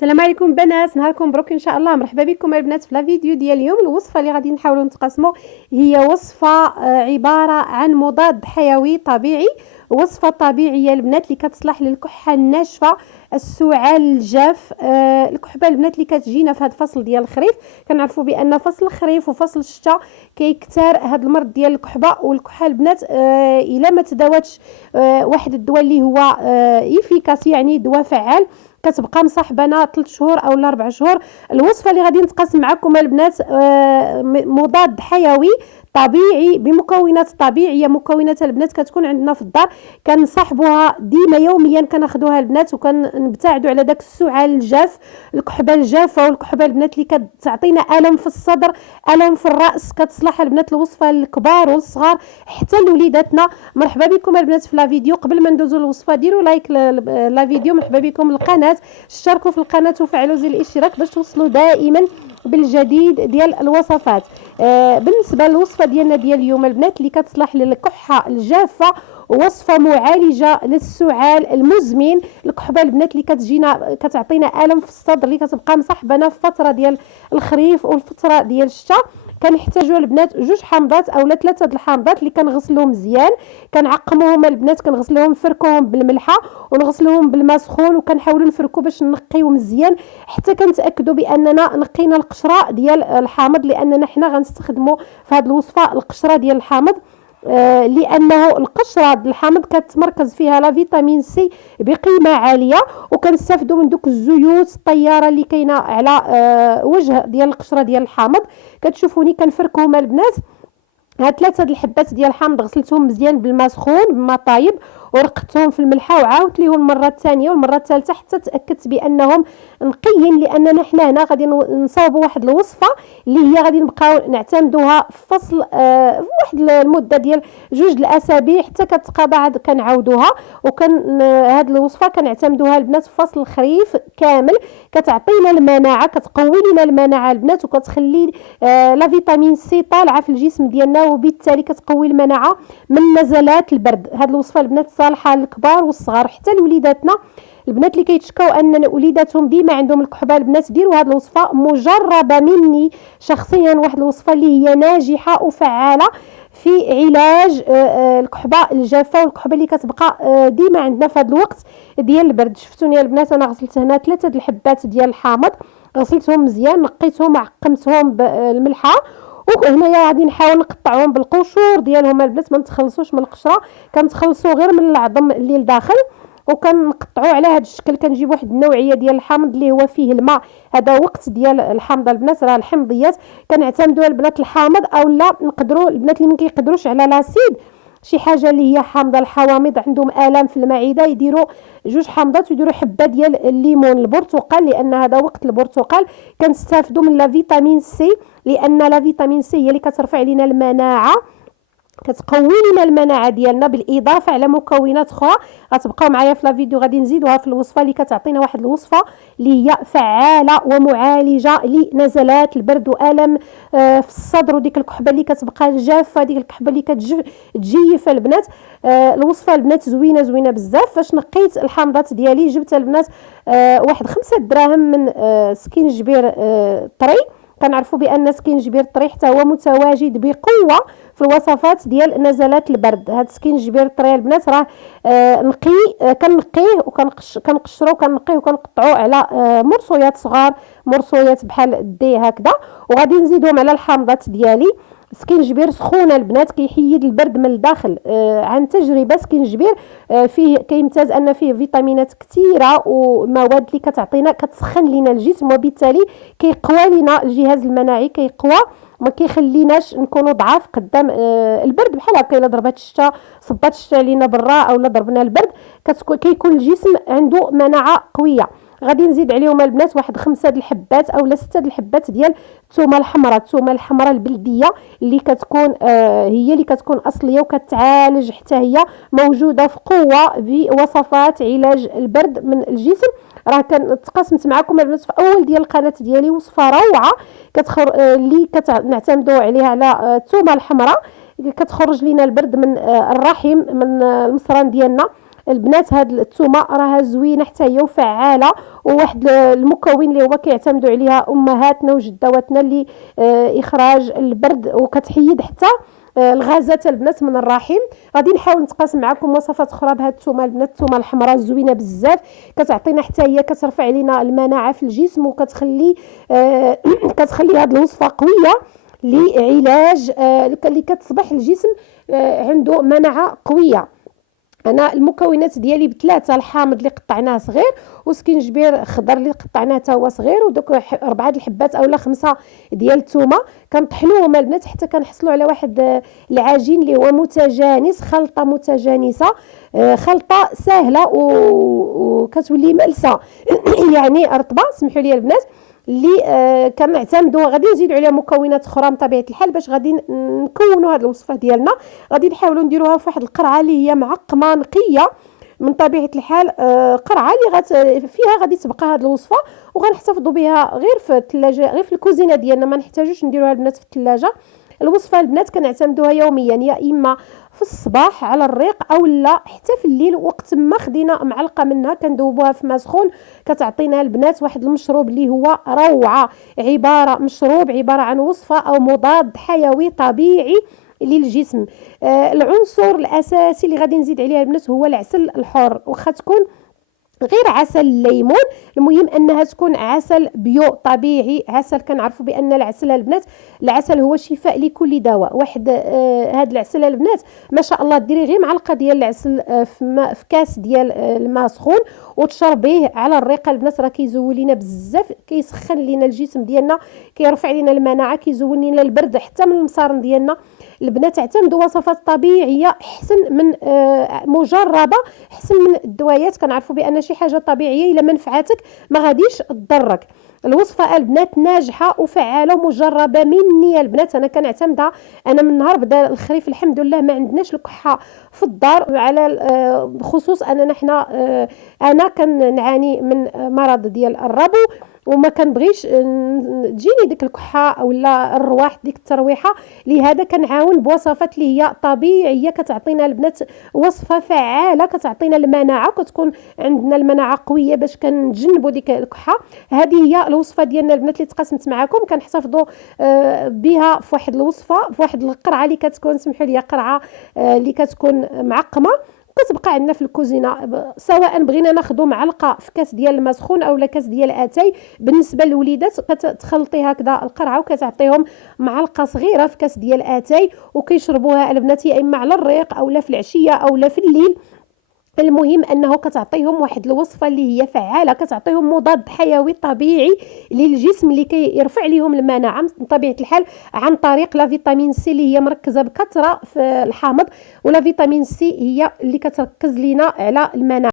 السلام عليكم بنات، نهاركم مبروك ان شاء الله. مرحبا بكم البنات في لا فيديو ديال اليوم. الوصفه اللي غادي نحاولوا نتقاسموا هي وصفه عباره عن مضاد حيوي طبيعي. وصفه طبيعيه البنات اللي كتصلح للكحه الناشفه، السعال الجاف، الكحبه البنات اللي كتجينا في هذا الفصل ديال الخريف. كنعرفوا بان فصل الخريف وفصل الشتاء كيكثر هذا المرض ديال الكحبه والكحه البنات. الا ما تداوتش واحد الدواء اللي هو افيكاسي، يعني دواء فعال، كتبقى مصاحبنا 3 شهور او 4 شهور. الوصفه اللي غادي نتقاسم معكم البنات مضاد حيوي طبيعي بمكونات طبيعيه. مكونات البنات كتكون عندنا في الدار، كنصاحبوها ديما يوميا، كناخذوها البنات وكنبتعدوا على داك السعال الجاف، الكحبه الجافه والكحبه البنات اللي كتعطينا الم في الصدر، الم في الراس. كتصلح البنات الوصفه للكبار والصغار حتى لوليداتنا. مرحبا بكم البنات في لا فيديو. قبل ما ندوزو للوصفه ديروا لايك لا فيديو، مرحبا بكم للقناه، اشتركوا في القناه وفعلوا زر الاشتراك باش توصلوا دائما بالجديد ديال الوصفات. بالنسبه للوصفه ديالنا ديال اليوم البنات اللي كتصلح للكحه الجافه، وصفه معالجه للسعال المزمن، الكحبه البنات اللي كتجينا كتعطينا الم في الصدر اللي كتبقى مصاحبنا في فتره ديال الخريف والفتره ديال الشتاء. كنحتاجوا البنات 2 حامضات اولا 3 د الحامضات اللي كنغسلوهم مزيان، كنعقموهم البنات، كنغسلوهم نفركوهم بالملحه ونغسلوهم بالماء سخون، وكنحاولوا نفركوا باش نقيو مزيان حتى كنتاكدوا باننا نقينا القشره ديال الحامض، لاننا حنا غنستخدموا في هذه الوصفه القشره ديال الحامض. لانه القشره د الحامض كتمركز فيها لا فيتامين سي بقيمه عاليه، وكنستافدوا من دوك الزيوت الطياره اللي كاينه على وجه ديال القشره ديال الحامض. كتشوفوني كنفركهم البنات. هاد 3 د الحبات ديال الحامض غسلتهم مزيان بالماء سخون بالماء طايب، ورقتهم في الملحه وعاودت ليهم المره الثانيه والمره الثالثه حتى تاكدت بانهم نقيين، لاننا حنا هنا غادي نصاوبوا واحد الوصفه اللي هي غادي نبقاو نعتمدوها في فصل في واحد المده ديال 2 الاسابيع حتى كتقاضى عاد كنعاودوها. وكان هاد الوصفه كنعتمدوها البنات في فصل الخريف كامل. كتعطينا المناعه، كتقوي لنا المناعه البنات، وكتخلي لا فيتامين سي طالعه في الجسم ديالنا، وبالتالي كتقوي المناعه من نزلات البرد. هاد الوصفه البنات صالحه للكبار والصغار حتى لوليداتنا. البنات اللي كيتشكاو ان وليداتهم ديما عندهم الكحبه البنات، ديروا هاد الوصفه مجربه مني شخصيا، واحد الوصفه اللي هي ناجحه وفعاله في علاج الكحبه الجافه والكحبه اللي كتبقى ديما عندنا في هذا الوقت ديال البرد. شفتوني البنات انا غسلت هنا 3 د الحبات ديال الحامض، غسلتهم مزيان، نقيتهم وعقمتهم بالملحه، وهنايا غادي نحاول نقطعهم بالقشور ديالهم البنات، ما نتخلصوش من القشره، كنتخلصوا غير من العظم اللي لداخل، وكنقطعوا على هذا الشكل. كنجيب واحد النوعيه ديال الحامض اللي هو فيه الماء، هذا وقت ديال الحامض البنات، راه الحمضيات كنعتمدوا البنات الحامض، او لا نقدروا البنات اللي ما كيقدروش على لاسيد، شي حاجه اللي هي حامضه الحوامض، عندهم الام في المعده، يديروا 2 حامضات ويديروا حبه ديال الليمون البرتقال، لان هذا وقت البرتقال. كنستافدوا من لا فيتامين سي، لان لا فيتامين سي هي اللي كترفع لنا المناعه، كتقوي لنا المناعه ديالنا، بالاضافه على مكونات اخرى غتبقاو معايا في لا فيديو غادي نزيدوها في الوصفه اللي كتعطينا واحد الوصفه اللي هي فعاله ومعالجه لنزلات البرد والم في الصدر، وديك الكحبه اللي كتبقى جافه، ديك الكحبه اللي كتجيف البنات. الوصفه البنات زوينه زوينه بزاف. فاش نقيت الحامضات ديالي جبت البنات واحد 5 دراهم من سكينجبير طري. كنعرفوا بان سكينجبير الطري حتى هو متواجد بقوه في الوصفات ديال نزلات البرد. هاد سكينجبير الطري البنات راه كنقيه وكنقشرو وكنقيه وكنقطعوه على مرصويات صغار، مرصويات بحال الدي هكذا، وغادي نزيدهم على الحامضات ديالي. سكينجبير سخونه البنات كيحيد البرد من الداخل. عن تجربه سكينجبير فيه كيمتاز ان فيه فيتامينات كثيره ومواد اللي كتعطينا كتسخن لنا الجسم، وبالتالي كيقوى لنا الجهاز المناعي، كيقوى ما كيخليناش نكونوا ضعاف قدام البرد. بحال هكا الا ضربات الشتاء، صبات الشتاء علينا برا او لا ضربنا البرد، كيكون الجسم عنده مناعه قويه. غادي نزيد عليهم البنات واحد 5 د الحبات او 6 د الحبات ديال الثومه الحمراء، الثومه الحمراء البلديه اللي كتكون هي اللي كتكون اصليه وكتعالج، حتى هي موجوده في قوه بوصفات علاج البرد من الجسم. راه تقاسمت معكم البنات في اول ديال القناه ديالي وصفه روعه اللي نعتمدوا عليها على الثومه الحمراء، كتخرج لنا البرد من الرحم، من المصران ديالنا. البنات هاد الثومه راها زوينه حتى هي وفعاله، وواحد المكون اللي هو كيعتمدوا عليها امهاتنا وجداتنا اللي اخراج البرد، وكتحيد حتى الغازات البنات من الرحم. غادي نحاول نتقاسم معكم وصفات اخرى بهاد الثومه البنات. الثومه الحمراء زوينه بزاف، كتعطينا حتى هي كترفع علينا المناعه في الجسم، وكتخلي كتخلي هاد الوصفه قويه لعلاج اللي كتصبح الجسم عنده مناعه قويه. انا المكونات ديالي بثلاثه: الحامض اللي قطعناه صغير، وسكينجبير خضر اللي قطعناه حتى هو صغير، ودوك 4 الحبات اولا 5 ديال الثومه. كنطحنوهم البنات حتى كنحصلوا على واحد العجين اللي هو متجانس، خلطه متجانسه، خلطه سهله وكتولي ملسه يعني رطبه. سمحوا لي البنات اللي كنعتمدوا. غادي نزيدوا عليها مكونات اخرى من طبيعه الحال باش غادي نكونوا هذه الوصفه ديالنا. غادي نحاولوا نديروها في واحد القرعه اللي هي معقمه نقيه من طبيعه الحال، قرعه اللي فيها غادي تبقى هذه الوصفه، وغنحتفظوا بها غير في الثلاجه، غير في الكوزينه ديالنا، ما نحتاجوش نديروها البنات في الثلاجه. الوصفه البنات كنعتمدوها يوميا، يا اما في الصباح على الريق او لا حتى في الليل، وقت ما خدينا معلقه منها كندوبوها في ماء سخون، كتعطينا البنات واحد المشروب اللي هو روعه. مشروب عباره عن وصفه او مضاد حيوي طبيعي للجسم. العنصر الاساسي اللي غادي نزيد عليه البنات هو العسل الحر، واخا تكون غير عسل الليمون، المهم انها تكون عسل بيو طبيعي. عسل كنعرفوا بان العسل البنات، العسل هو شفاء لكل دواء. واحد هاد العسل البنات ما شاء الله ديري غير معلقه ديال العسل في كاس ديال الماء سخون وتشربيه على الريق البنات، راه كيزول لينا بزاف، كيسخن لينا الجسم ديالنا، كيرفع لينا المناعه، كيزول لينا البرد حتى من المصارن ديالنا. البنات اعتمدوا وصفات طبيعيه احسن من مجربه، احسن من الدويات. كنعرفوا بان شي حاجه طبيعيه الا ما نفعاتك ما غاديش تضرك. الوصفه البنات ناجحه وفعاله ومجربه مني البنات، انا كنعتمدها. انا من نهار بدا الخريف الحمد لله ما عندناش الكحه في الدار، على بخصوص اننا حنا انا كنعاني من مرض ديال الربو، وما كنبغيش تجيني ديك الكحه اولا الرواح ديك الترويحه. لهذا كنعاون بوصفات اللي هي طبيعيه، كتعطينا البنات وصفه فعاله، كتعطينا المناعه، وكتكون عندنا المناعه قويه باش كنتجنبوا ديك الكحه. هذه هي الوصفه ديالنا البنات اللي تقاسمت معكم. كنحتفظوا بها في واحد الوصفه، في واحد القرعه اللي كتكون، سمحوا لي، قرعه اللي كتكون معقمه، كتبقى عندنا في الكوزينه. سواء بغينا ناخذوا معلقه في كاس ديال الماء سخون اولا كاس ديال اتاي. بالنسبه للوليدات كتخلطي هكذا القرعه وكتعطيهم معلقه صغيره في كاس ديال اتاي، وكيشربوها البنات يا اما على الريق اولا في العشيه اولا في الليل. المهم انه كتعطيهم واحد الوصفه اللي هي فعاله، كتعطيهم مضاد حيوي طبيعي للجسم اللي كيرفع لهم المناعه من طبيعه الحال عن طريق لا فيتامين سي اللي هي مركزه بكثره في الحامض، ولا فيتامين سي هي اللي كتركز لنا على المناعه.